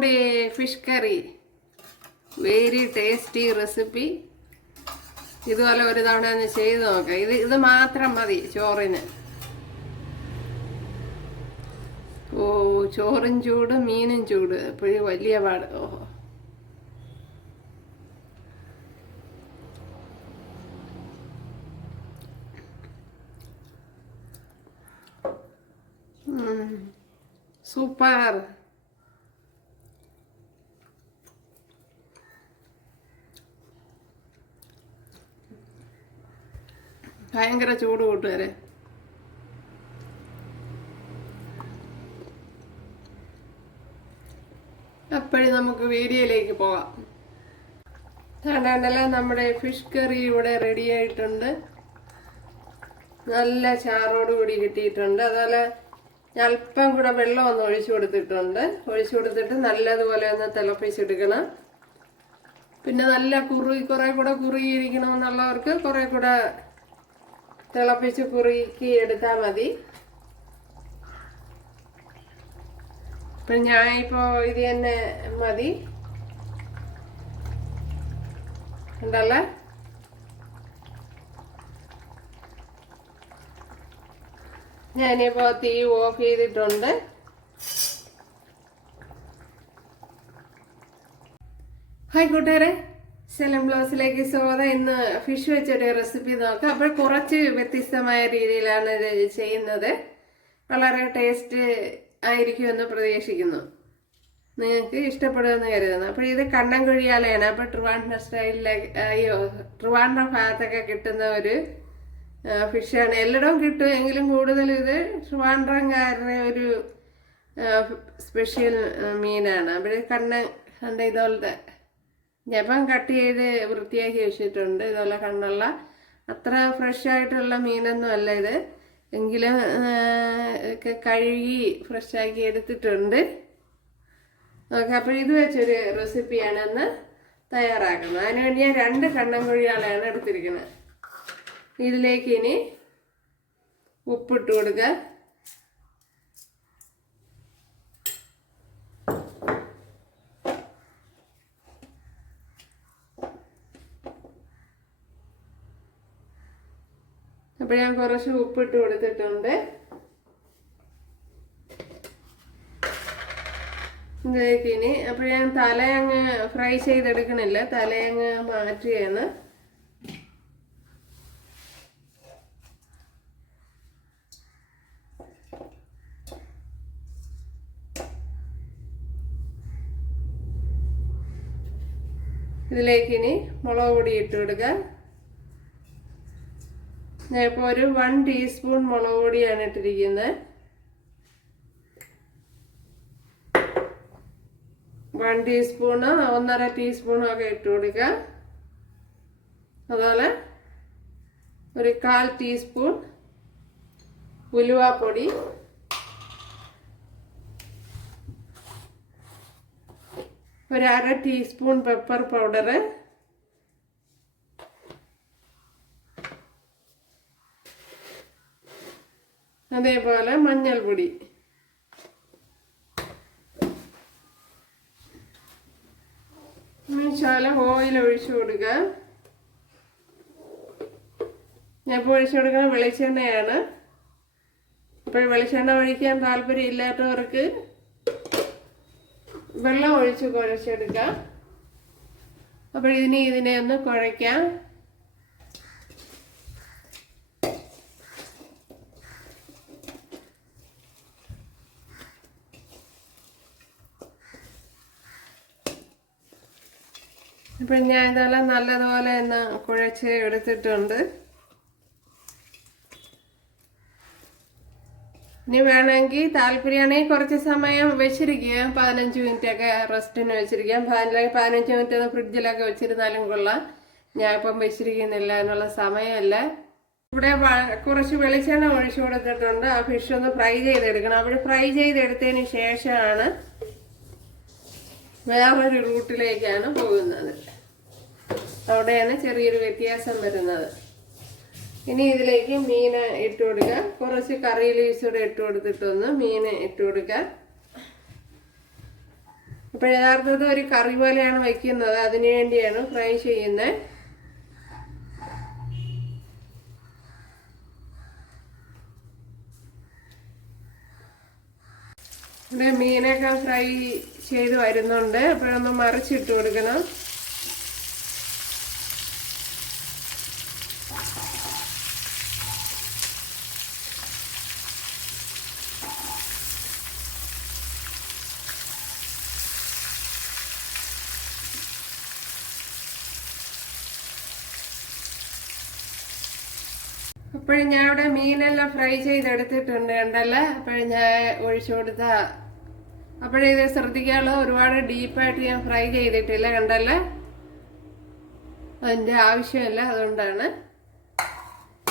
പൊടി fish curry very tasty recipe ഇതുപോലെ ഒരു തവണ ഒന്ന് ചെയ്ത് നോക്കാം. ഇത് ഇത് മാത്രം മതി ചോറിന്. ഓ ചോറും ചൂട് മീനും ചൂട്. എപ്പോഴും വലിയ പാട്. ഓഹോ. സൂപ്പർ. ഭയങ്കര ചൂട് കൂട്ടുകാരെ. അപ്പോഴും നമുക്ക് വീഡിയോയിലേക്ക് പോവാം കണ്ടല്ലേ നമ്മുടെ ഫിഷ് കറി ഇവിടെ റെഡി ആയിട്ടുണ്ട്. നല്ല ചാറോട് കൂടി കിട്ടിയിട്ടുണ്ട്. അതുപോലെ അല്പം കൂടെ വെള്ളം ഒന്ന് ഒഴിച്ചു കൊടുത്തിട്ടുണ്ട്. ഒഴിച്ചു കൊടുത്തിട്ട് നല്ലതുപോലെ ഒന്ന് തിളപ്പിച്ചെടുക്കണം. പിന്നെ നല്ല കുറുകി കുറെ കൂടെ കുറുകിയിരിക്കണമെന്നുള്ളവർക്ക് കുറേ കൂടെ തിളപ്പിച്ച് കുറുക്കി എടുത്താൽ മതി. ഞാൻ ഇപ്പോ ഇത് തന്നെ മതി. ഉണ്ടല്ലേ ഞാനിപ്പോ തീ ഓഫ് ചെയ്തിട്ടുണ്ട്. ഹായ് കൂട്ടുകാരെ. സെലം ബ്ലൗസിലേക്ക് സ്വാഗതം ഇന്ന് ഫിഷ് വെച്ചൊരു റെസിപ്പി നോക്കാം. അപ്പോൾ കുറച്ച് വ്യത്യസ്തമായ രീതിയിലാണ് ഇത് ചെയ്യുന്നത്. വളരെ ടേസ്റ്റ് ആയിരിക്കുമെന്ന് പ്രതീക്ഷിക്കുന്നു. നിങ്ങൾക്ക് ഇഷ്ടപ്പെടുമെന്ന് കരുതുന്നു. അപ്പോൾ ഇത് കണ്ണൻ കുഴിയാലയാണ് അപ്പോൾ ട്രിവാൻഡ്ര സ്റ്റൈലിലെ അയ്യോ ട്രിവാൻഡ്ര ഭാഗത്തൊക്കെ കിട്ടുന്ന ഒരു ഫിഷാണ് എല്ലായിടവും കിട്ടും. എങ്കിലും കൂടുതൽ ഇത് ട്രിവാൻഡ്രംകാരുടെ ഒരു സ്പെഷ്യൽ മീനാണ്. അപ്പോൾ കണ്ണൻ കണ്ട ഇതുപോലത്തെ ജപം കട്ട് ചെയ്ത് വൃത്തിയാക്കി വെച്ചിട്ടുണ്ട്. ഇതുപോലെ കണ്ണുള്ള അത്ര ഫ്രഷ് ആയിട്ടുള്ള മീനൊന്നും അല്ല ഇത്. എങ്കിലും ഒക്കെ കഴുകി ഫ്രഷാക്കി എടുത്തിട്ടുണ്ട്. ഓക്കെ അപ്പോൾ ഇത് വെച്ചൊരു റെസിപ്പിയാണ് ഇന്ന് തയ്യാറാക്കുന്നത് അതിനുവേണ്ടി ഞാൻ രണ്ട് കണ്ണൻ കുഴികളാണ് എടുത്തിരിക്കുന്നത്. ഇതിലേക്ക് ഇനി ഉപ്പിട്ട് കൊടുക്കുക. അപ്പോൾ ഞാൻ കുറച്ച് ഉപ്പ് ഉപ്പിട്ട് കൊടുത്തിട്ടുണ്ട്. ഇനി അപ്പോൾ ഞാൻ തലയങ്ങ് ഫ്രൈ ചെയ്തെടുക്കണില്ല. തലയങ്ങ് മാറ്റുകയാണ് ഇതിലേക്ക് ഇനി മുളക് പൊടി ഇട്ട് കൊടുക്കുക ഞാൻ ഇപ്പോൾ ഒരു വൺ ടീസ്പൂൺ മുളക് പൊടിയാണ് ഇട്ടിരിക്കുന്നത്. വൺ ടീസ്പൂണ് ഒന്നര ടീസ്പൂണോ ഒക്കെ ഇട്ട് കൊടുക്കുക. അതുപോലെ ഒരു കാൽ ടീസ്പൂൺ ഉലുവാപ്പൊടി. ഒരു അര ടീസ്പൂൺ പെപ്പർ പൗഡർ അതേപോലെ മഞ്ഞൾപ്പൊടി. ശാലം ഓയിൽ ഒഴിച്ചു കൊടുക്കുക ഞാൻ ഇപ്പോൾ ഒഴിച്ചു കൊടുക്കുന്ന വെളിച്ചെണ്ണയാണ്. അപ്പോൾ വെളിച്ചെണ്ണ ഒഴിക്കാൻ താല്പര്യം ഇല്ലാത്തവർക്ക് വെള്ളം ഒഴിച്ച് കുഴച്ചെടുക്കാം. അപ്പോൾ ഇതിനെ ഇതിനെ ഒന്ന് കുഴയ്ക്കാം. ഇപ്പം ഞാൻ ഇതെല്ലാം നല്ലതുപോലെ ഒന്ന് കുഴച്ച് എടുത്തിട്ടുണ്ട്. ഇനി വേണമെങ്കിൽ താല്പര്യമാണെങ്കിൽ കുറച്ച് സമയം വെച്ചിരിക്കുക പതിനഞ്ച് മിനിറ്റ് ഒക്കെ റെസ്റ്റിന് വെച്ചിരിക്കാം അല്ലെങ്കിൽ പതിനഞ്ച് മിനിറ്റ് ഒന്ന് ഫ്രിഡ്ജിലൊക്കെ വെച്ചിരുന്നാലും കൊള്ളാം. ഞാൻ ഇപ്പം വെച്ചിരിക്കുന്നില്ല എന്നുള്ള സമയമല്ല. ഇവിടെ കുറച്ച് വെളിച്ചെണ്ണ ഒഴിച്ചു കൊടുത്തിട്ടുണ്ട്. ആ ഫിഷ് ഒന്ന് ഫ്രൈ ചെയ്തെടുക്കണം. അവിടെ ഫ്രൈ ചെയ്തെടുത്തതിന് ശേഷമാണ് വേറൊരു റൂട്ടിലേക്കാണ് പോകുന്നത്. അവിടെയാണ് ചെറിയൊരു വ്യത്യാസം വരുന്നത്. ഇനി ഇതിലേക്ക് മീൻ ഇട്ട് കൊടുക്കുക. കുറച്ച് കറി ലീവ്സ് കൂടെ ഇട്ട് കൊടുത്തിട്ടൊന്ന് മീൻ ഇട്ട് കൊടുക്കുക. അപ്പോൾ യഥാർത്ഥത്തിൽ ഒരു കറി പോലെയാണ് വയ്ക്കുന്നത് അതിനു വേണ്ടിയാണ് ഫ്രൈ ചെയ്യുന്നത് ഇവിടെ മീനൊക്കെ ഫ്രൈ ചെയ്ത് വരുന്നുണ്ട് അപ്പോഴൊന്ന് മറിച്ചിട്ട് കൊടുക്കണം. അപ്പോഴും ഞാൻ ഇവിടെ മീനെല്ലാം ഫ്രൈ ചെയ്തെടുത്തിട്ടുണ്ട് ഉണ്ടല്ലേ അപ്പോഴും ഞാൻ ഒഴിച്ചു കൊടുത്ത അപ്പോഴേ ഇത് ശ്രദ്ധിക്കാനുള്ള ഒരുപാട് ഡീപ്പായിട്ട് ഞാൻ ഫ്രൈ ചെയ്തിട്ടില്ല കണ്ടല്ലേ? അതിന്റെ ആവശ്യമില്ല അതുകൊണ്ടാണ്.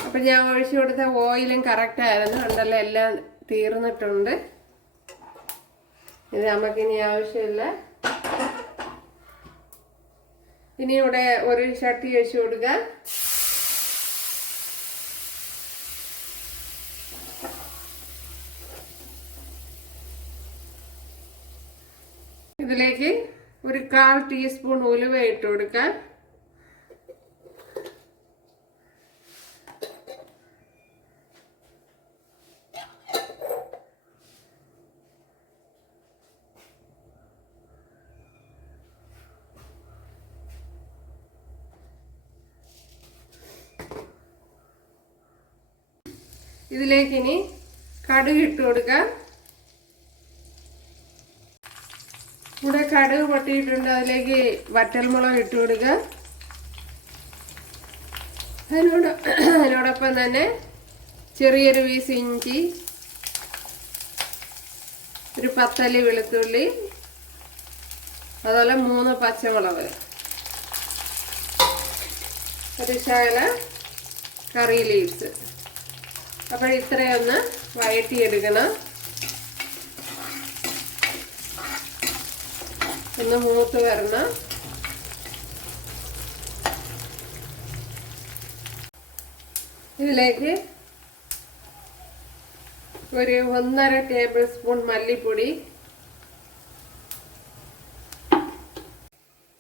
അപ്പം ഞാൻ ഒഴിച്ചു കൊടുത്ത ഓയിലും കറക്റ്റ് ആയിരുന്നു കണ്ടല്ലോ? എല്ലാം തീർന്നിട്ടുണ്ട്. ഇത് നമുക്കിനി ആവശ്യമില്ല. ഇനി ഇവിടെ ഒരു ചട്ടി വെച്ചു കൊടുക്കുക ഇതിലേക്ക് ഒരു കാൽ ടീസ്പൂൺ ഉലുവ ഇട്ട് കൊടുക്കാം. ഇതിലേക്ക് ഇനി കടുക് ഇട്ട് കൊടുക്കാം. ഇവിടെ കടുക് പൊട്ടിയിട്ടുണ്ട്. അതിലേക്ക് വറ്റൽമുളക് ഇട്ട് കൊടുക്കുക അതിനോട് അതിനോടൊപ്പം തന്നെ ചെറിയൊരു പീസ് ഇഞ്ചി ഒരു പത്തല്ലി വെളുത്തുള്ളി അതുപോലെ മൂന്ന് പച്ചമുളക്. ഒരു ശകല കറി ലീവ്സ് അപ്പോൾ ഇത്രയൊന്ന് വഴറ്റിയെടുക്കണം. ഒന്ന് മൂത്ത് വരണം. ഇതിലേക്ക് ഒരു ഒന്നര ടേബിൾ സ്പൂൺ മല്ലിപ്പൊടി.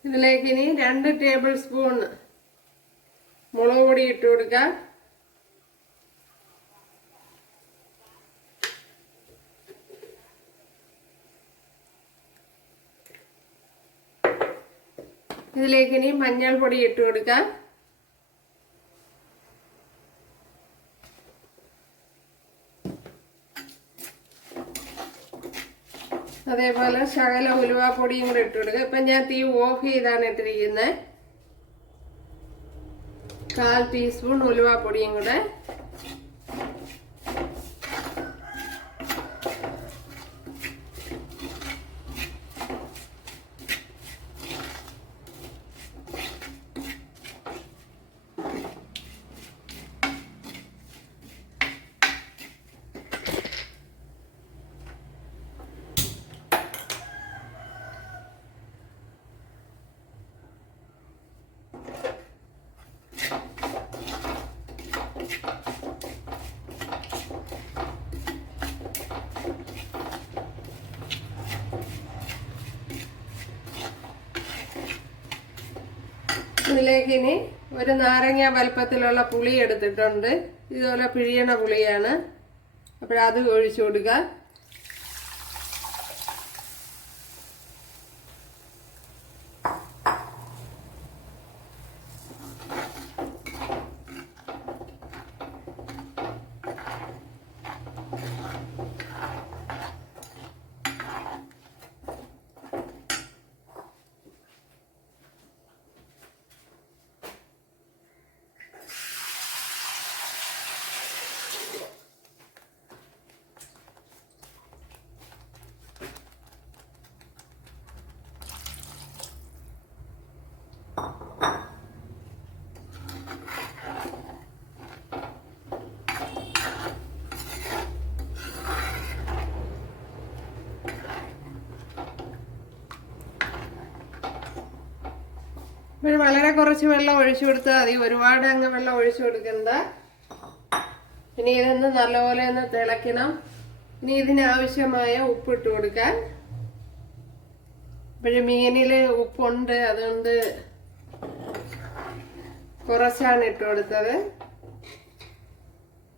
ഇതിലേക്ക് ഇനി രണ്ട് ടേബിൾ സ്പൂൺ മുളക് പൊടി ഇട്ട് കൊടുക്കാം. ഇതിലേക്ക് ഇനി മഞ്ഞൾപ്പൊടി ഇട്ട് കൊടുക്കാം. അതേപോലെ ശകല ഉലുവാപ്പൊടിയും കൂടെ ഇട്ട് കൊടുക്കുക ഇപ്പം ഞാൻ തീ ഓഫ് ചെയ്താണ് ഇട്ടിരിക്കുന്നത് കാൽ ടീസ്പൂൺ ഉലുവാപ്പൊടിയും കൂടെ. ഇതിലേക്ക് ഒരു നാരങ്ങ വലുപ്പത്തിലുള്ള പുളി എടുത്തിട്ടുണ്ട്. ഇതുപോലെ പിഴിയണ പുളിയാണ്. അപ്പോഴത് ഒഴിച്ചു കൊടുക്കുക. വളരെ കുറച്ച് വെള്ളം ഒഴിച്ചു കൊടുത്താൽ മതി. ഒരുപാട് അങ്ങ് വെള്ളം ഒഴിച്ചു കൊടുക്കണ്ട. ഇനി ഇതൊന്ന് നല്ലപോലെ ഒന്ന് തിളയ്ക്കണം. ഇനി ഇതിനാവശ്യമായ ഉപ്പിട്ട് കൊടുക്കാൻ. ഇപ്പോഴും മീനിൽ ഉപ്പുണ്ട് അതുകൊണ്ട് കുറച്ചാണ് ഇട്ട് കൊടുത്തത്.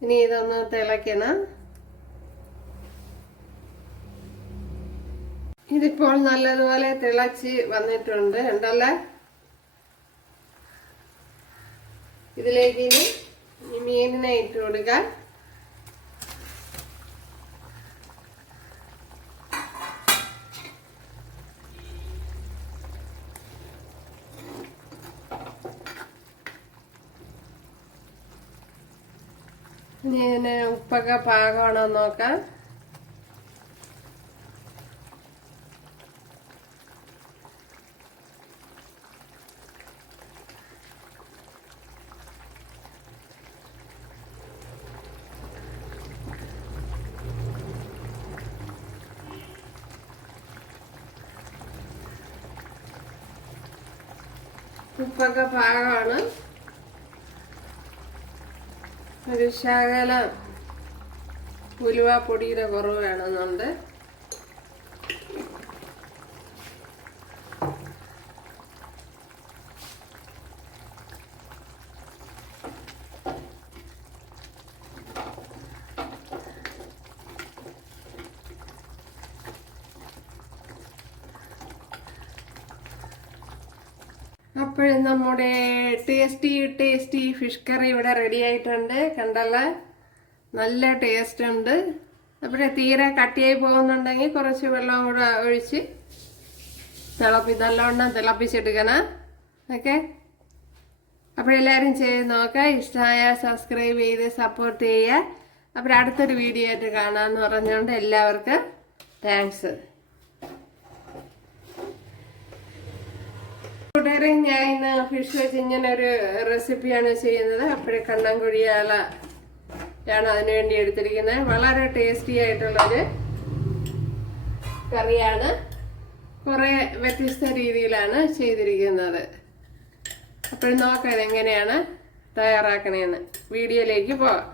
ഇനി ഇതൊന്ന് തിളയ്ക്കണം. ഇതിപ്പോൾ നല്ലതുപോലെ തിളച്ച് വന്നിട്ടുണ്ട് ഉണ്ടല്ലേ ഇതിലേക്ക് ഇനി മീനിനെ ഇട്ട് കൊടുക്കാൻ ഇനി ഇതിന് ഉപ്പൊക്കെ പാകമാണോ നോക്കാം. ഉപ്പൊക്കെ പാകമാണ്. ഒരു ശകലം പൊടിയുടെ കുറവ് വേണമെന്നുണ്ട്. അപ്പോഴും നമ്മുടെ ടേസ്റ്റി ടേസ്റ്റി ഫിഷ് കറി ഇവിടെ റെഡി ആയിട്ടുണ്ട്. കണ്ടല്ലേ? നല്ല ടേസ്റ്റ് ഉണ്ട്. അപ്പോൾ തീരെ കട്ടിയായി പോകുന്നുണ്ടെങ്കിൽ കുറച്ച് വെള്ളം കൂടെ ഒഴിച്ച് തിളപ്പി നല്ലവണ്ണം തിളപ്പിച്ചെടുക്കണം. ഓക്കെ? അപ്പോഴെല്ലാവരും ചെയ്ത് നോക്കുക ഇഷ്ടമായ സബ്സ്ക്രൈബ് ചെയ്ത് സപ്പോർട്ട് ചെയ്യുക. അപ്പോൾ അടുത്തൊരു വീഡിയോ ആയിട്ട് കാണാമെന്ന് പറഞ്ഞുകൊണ്ട് എല്ലാവർക്കും താങ്ക്സ് കൂട്ടുകാരെ ഞാൻ ഇന്ന് ഫിഷ് വെച്ച് ഇങ്ങനെ ഒരു റെസിപ്പിയാണ് ചെയ്യുന്നത്. അപ്പോഴേ കണ്ണൻകുഴിയാല ആണ് അതിനു വേണ്ടി എടുത്തിരിക്കുന്നത്. വളരെ ടേസ്റ്റി ആയിട്ടുള്ളൊരു കറിയാണ്. കുറെ വ്യത്യസ്ത രീതിയിലാണ് ചെയ്തിരിക്കുന്നത്. അപ്പോൾ നോക്കാം ഇതെങ്ങനെയാണ് തയ്യാറാക്കണേന്ന്. വീഡിയോയിലേക്ക് പോവാം.